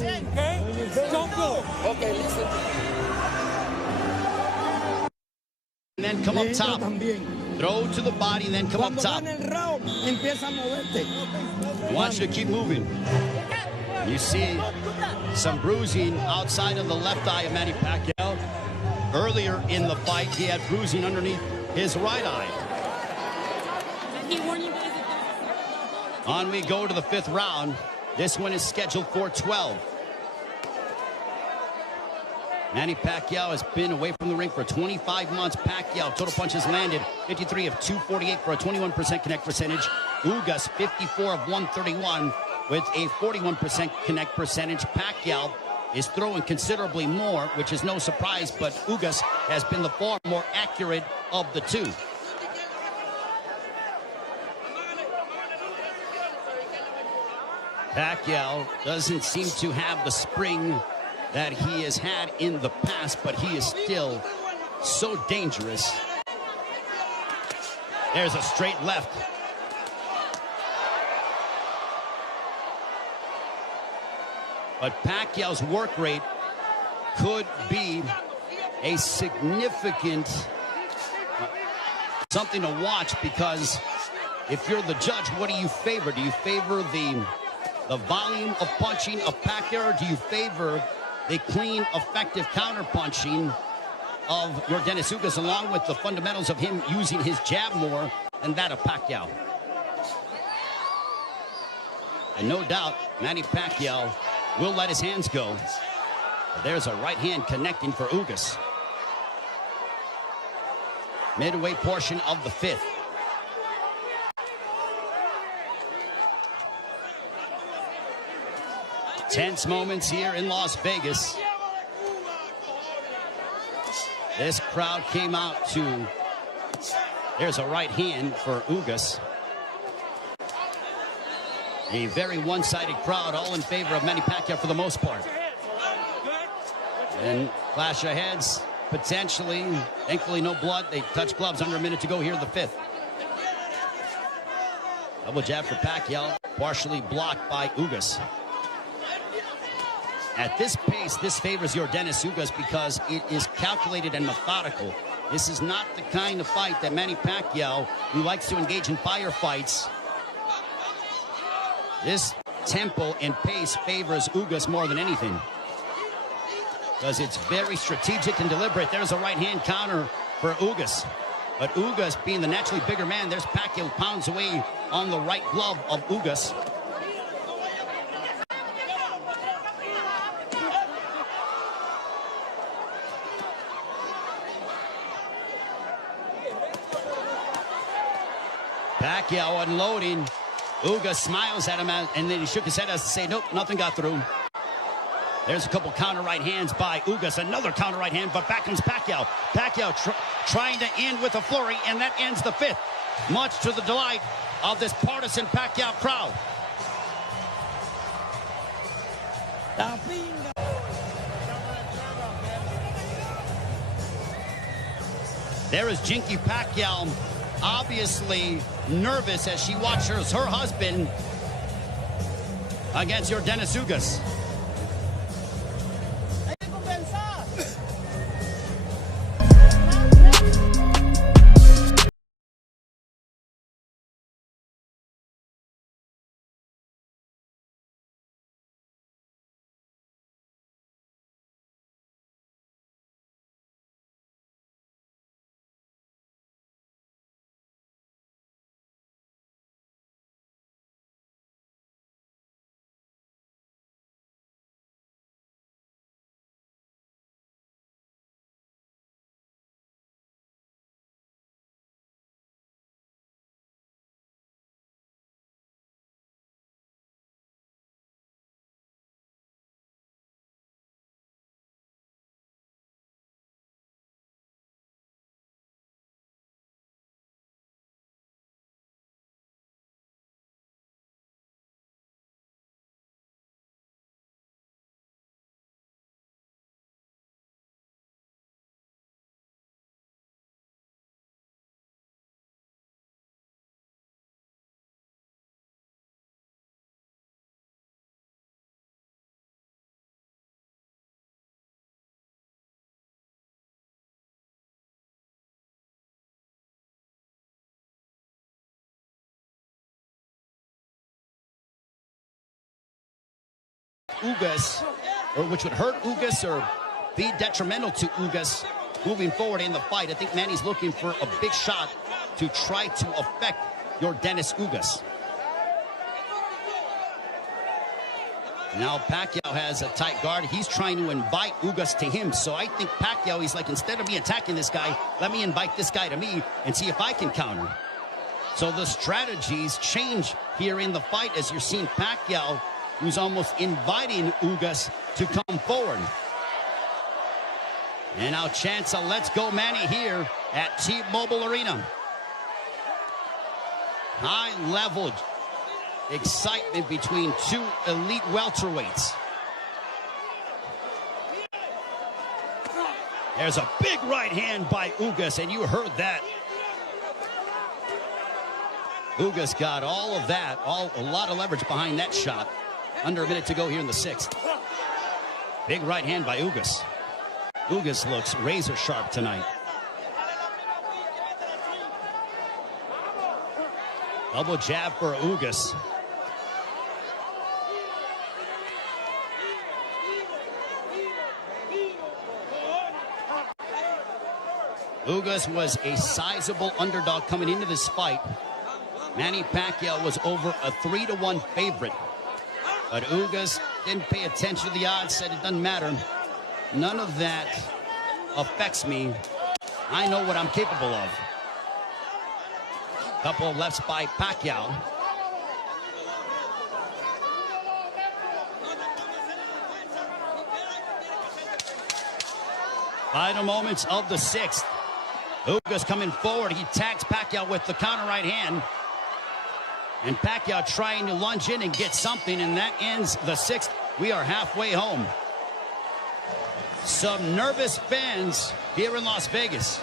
Okay? Don't do it. Okay, listen. And then come up top. Throw to the body and then come up top. I want you to keep moving. You see some bruising outside of the left eye of Manny Pacquiao. Earlier in the fight, he had bruising underneath his right eye. On we go to the 5th round. This one is scheduled for 12. Manny Pacquiao has been away from the ring for 25 months. Pacquiao, total punches landed 53 of 248 for a 21% connect percentage. Ugas, 54 of 131 with a 41% connect percentage. Pacquiao is throwing considerably more, which is no surprise, but Ugas has been the far more accurate of the two. Pacquiao doesn't seem to have the spring that he has had in the past, but he is still so dangerous. There's a straight left. But Pacquiao's work rate could be a significant something to watch, because if you're the judge, what do you favor? Do you favor the volume of punching of Pacquiao, or do you favor the clean, effective counter-punching of Yurdenis Ugas, along with the fundamentals of him using his jab more than that of Pacquiao? And no doubt, Manny Pacquiao will let his hands go. There's a right hand connecting for Ugas. Midway portion of the 5th. Tense moments here in Las Vegas. This crowd came out to... There's a right hand for Ugas. A very one-sided crowd, all in favor of Manny Pacquiao for the most part. And clash of heads, potentially. Thankfully, no blood. They touch gloves. Under a minute to go here in the 5th. Double jab for Pacquiao, partially blocked by Ugas. At this pace, this favors Yurdenis Ugas because it is calculated and methodical. This is not the kind of fight that Manny Pacquiao, who likes to engage in firefights. This tempo and pace favors Ugas more than anything, because it's very strategic and deliberate. There's a right-hand counter for Ugas. But Ugas, being the naturally bigger man, there's Pacquiao, who pounds away on the right glove of Ugas. Pacquiao unloading. Ugas smiles at him, and then he shook his head as to say, nope, nothing got through. There's a couple counter right hands by Ugas. Another counter right hand, but back comes Pacquiao. Pacquiao trying to end with a flurry, and that ends the 5th. Much to the delight of this partisan Pacquiao crowd. There is Jinky Pacquiao, obviously nervous as she watches her husband against Yurdenis Ugas. Ugas, or which would hurt Ugas or be detrimental to Ugas moving forward in the fight. I think Manny's looking for a big shot to try to affect Yurdenis Ugas. Now Pacquiao has a tight guard. He's trying to invite Ugas to him. So I think Pacquiao, he's like, instead of me attacking this guy, let me invite this guy to me and see if I can counter. So the strategies change here in the fight as you're seeing Pacquiao, who's almost inviting Ugas to come forward. And now chance a let's go Manny here at T-Mobile Arena. High level excitement between two elite welterweights. There's a big right hand by Ugas, and you heard that. Ugas got all of that, a lot of leverage behind that shot. Under a minute to go here in the 6th. Big right hand by Ugas. Ugas looks razor sharp tonight. Double jab for Ugas. Ugas was a sizable underdog coming into this fight. Manny Pacquiao was over a 3-1 favorite. But Ugas didn't pay attention to the odds, said it doesn't matter. None of that affects me. I know what I'm capable of. Couple of lefts by Pacquiao. Final moments of the 6th. Ugas coming forward. He tags Pacquiao with the counter right hand. And Pacquiao trying to lunge in and get something, and that ends the 6th. We are halfway home. Some nervous fans here in Las Vegas.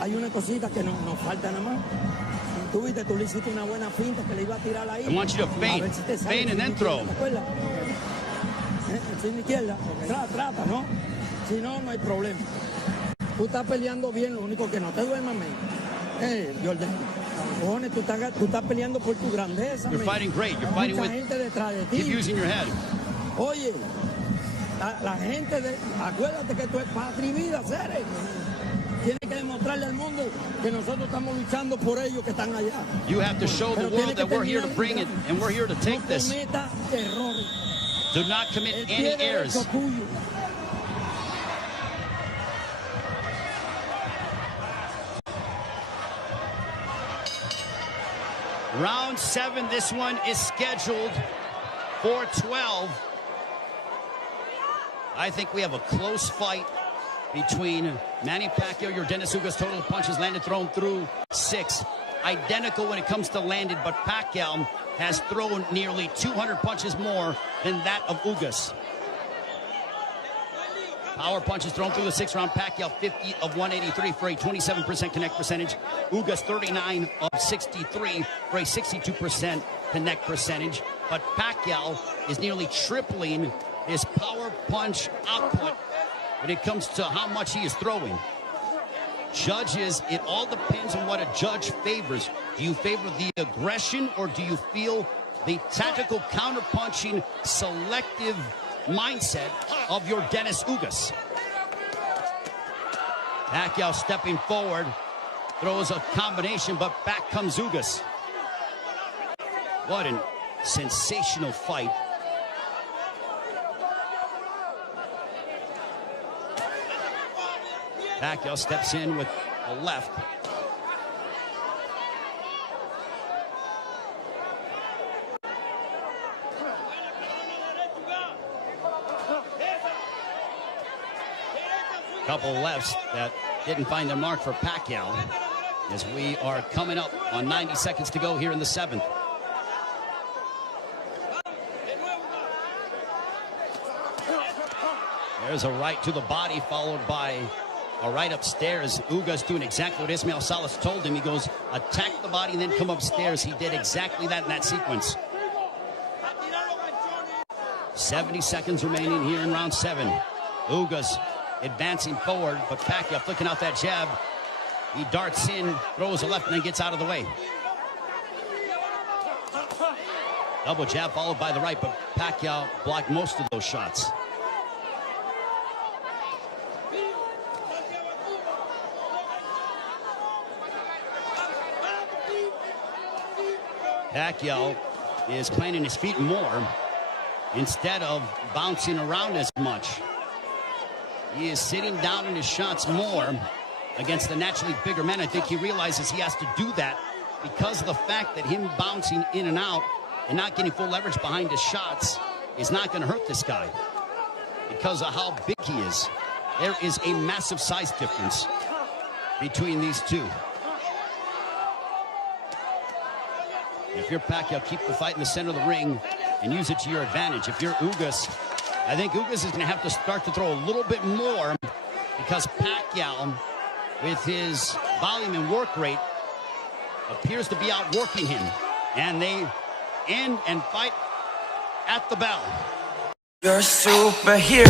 Hay una cosita que nos falta nada más. Tú viste, tú le hiciste una buena finta que le iba a tirar ahí. I want you to feint. Feint and then throw. Sin izquierda. Trata, ¿no? Si no, no hay problema. Tú estás peleando bien, lo único que no te duermas, men. Yurdenis. Cojones, tú estás peleando por tu grandeza. You're fighting great. You're fighting with... Keep using your head. Oye, la gente, acuérdate que tú es patria y vida, seres. Tiene que demostrarle al mundo que nosotros estamos luchando por ellos que están allá. You have to show the world that we're here to bring it and we're here to take this. Do not commit any errors. Round 7, this one is scheduled for 12. I think we have a close fight between Manny Pacquiao, Yurdenis Ugas. Total punches landed, thrown through 6. Identical when it comes to landed, but Pacquiao has thrown nearly 200 punches more than that of Ugas. Power punches thrown through the 6th round. Pacquiao 50 of 183 for a 27% connect percentage. Ugas 39 of 63 for a 62% connect percentage. But Pacquiao is nearly tripling his power punch output when it comes to how much he is throwing. Judges, it all depends on what a judge favors. Do you favor the aggression, or do you feel the tactical counter-punching, selective mindset of Yurdenis Ugas? Pacquiao stepping forward, throws a combination, but back comes Ugas. What a sensational fight. Pacquiao steps in with a left. Couple lefts that didn't find their mark for Pacquiao as we are coming up on 90 seconds to go here in the 7th. There's a right to the body followed by a right upstairs. Ugas doing exactly what Ismael Salas told him. He goes, attack the body and then come upstairs. He did exactly that in that sequence. 70 seconds remaining here in round 7. Ugas advancing forward, but Pacquiao flicking out that jab. He darts in, throws a left, and then gets out of the way. Double jab followed by the right, but Pacquiao blocked most of those shots. Pacquiao is planting his feet more instead of bouncing around as much. He is sitting down in his shots more against the naturally bigger men. I think he realizes he has to do that because of the fact that him bouncing in and out and not getting full leverage behind his shots is not going to hurt this guy because of how big he is. There is a massive size difference between these two. If you're Pacquiao, keep the fight in the center of the ring and use it to your advantage. If you're Ugas, I think Ugas is going to have to start to throw a little bit more because Pacquiao, with his volume and work rate, appears to be outworking him. And they end and fight at the bell. You're a superhero.